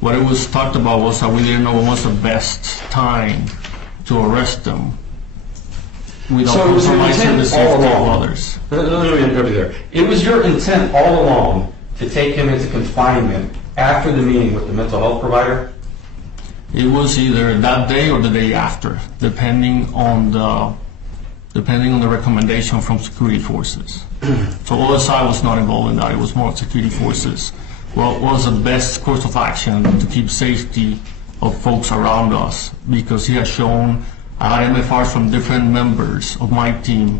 What it was talked about was that we didn't know what was the best time to arrest them without compromising the safety of others. Let me interrupt you there. It was your intent all along to take him into confinement after the meeting with the mental health provider? It was either that day or the day after, depending on the recommendation from security forces. So OSI was not involved in that. It was more security forces. What was the best course of action to keep safety of folks around us? Because he has shown, I had MFRs from different members of my team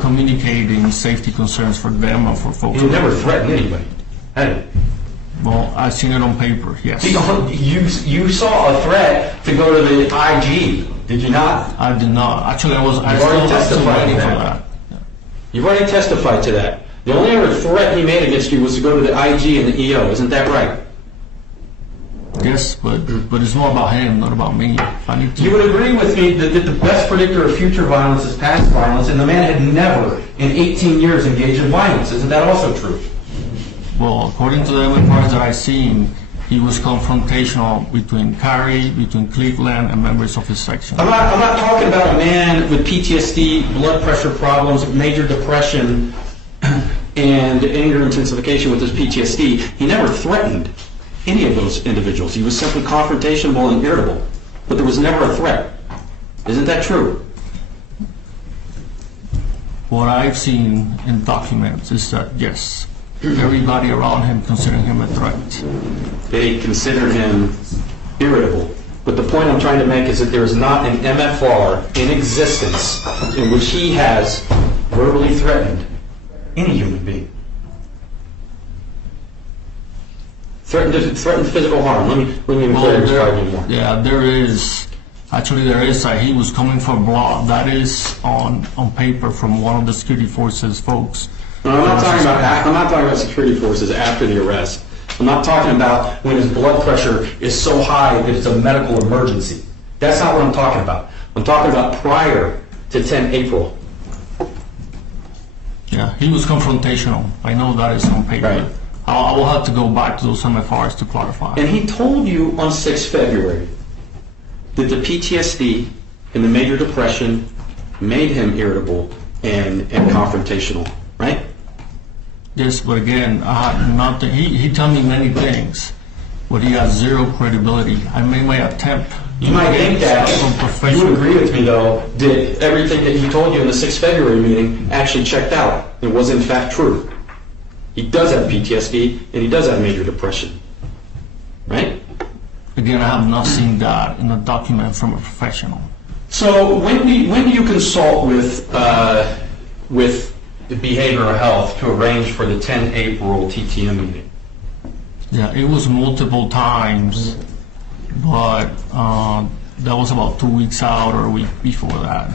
communicating safety concerns for them and for folks. You never threatened anybody, had you? Well, I've seen it on paper, yes. You saw a threat to go to the IG, did you not? I did not. Actually, I still testified waiting to for that. that. You've already testified to that. The only other threat he made against you was to go to the IG and the EO, isn't that right? Yes, but it's more about him, not about me. You would agree with me that the best predictor of future violence is past violence, and the man had never, in 18 years, engaged in violence. Isn't that also true? Well, according to the MFRs that I've seen, he was confrontational between Cary, between Cleveland, and members of his section. I'm not talking about a man with PTSD, blood pressure problems, major depression, and anger intensification with his PTSD. He never threatened any of those individuals. He was simply confrontational and irritable, but there was never a threat. Isn't that true? What I've seen in documents is that, yes, everybody around him considered him a threat. They considered him irritable. But the point I'm trying to make is that there is not an MFR in existence in which he has verbally threatened any human being. Threatened physical harm. Let me describe it more. Yeah, there is. Actually, there is. He was coming for blood. That is on paper from one of the security forces folks. No, I'm not talking about security forces after the arrest. I'm not talking about when his blood pressure is so high that it's a medical emergency. That's not what I'm talking about. I'm talking about prior to 10 April. Yeah, he was confrontational. I know that is on paper. Right. I will have to go back to those MFRs to clarify. And he told you on 6 February that the PTSD and the major depression made him irritable and confrontational, right? Yes, but again, nothing. He told me many things, but he has zero credibility. I made my attempt. You might think that. You would agree with me, though, that everything that he told you in the 6 February meeting actually checked out. It was, in fact, true. He does have PTSD, and he does have major depression, right? Again, I have not seen that in a document from a professional. So when do you consult with the behavioral health to arrange for the 10 April TTM meeting? Yeah, it was multiple times, but that was about 2 weeks out or a week before that.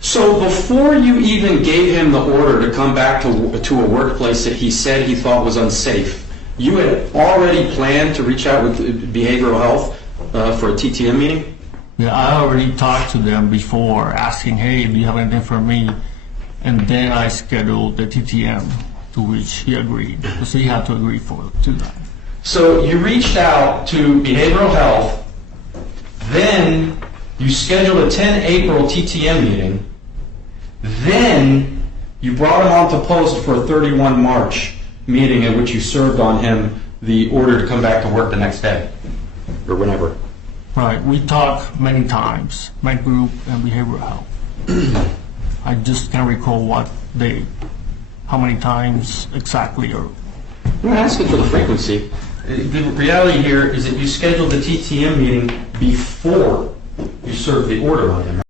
So before you even gave him the order to come back to a workplace that he said he thought was unsafe, you had already planned to reach out with behavioral health for a TTM meeting? Yeah, I already talked to them before, asking, hey, do you have anything for me? And then I scheduled the TTM, to which he agreed, because he had to agree to that. So you reached out to behavioral health, then you scheduled a 10 April TTM meeting, then you brought him onto post for a 31 March meeting in which you served on him the order to come back to work the next day, or whenever. Right, we talked many times, my group and behavioral health. I just can't recall what day, how many times exactly. Or I'm not asking for the frequency. The reality here is that you scheduled the TTM meeting before you served the order on him,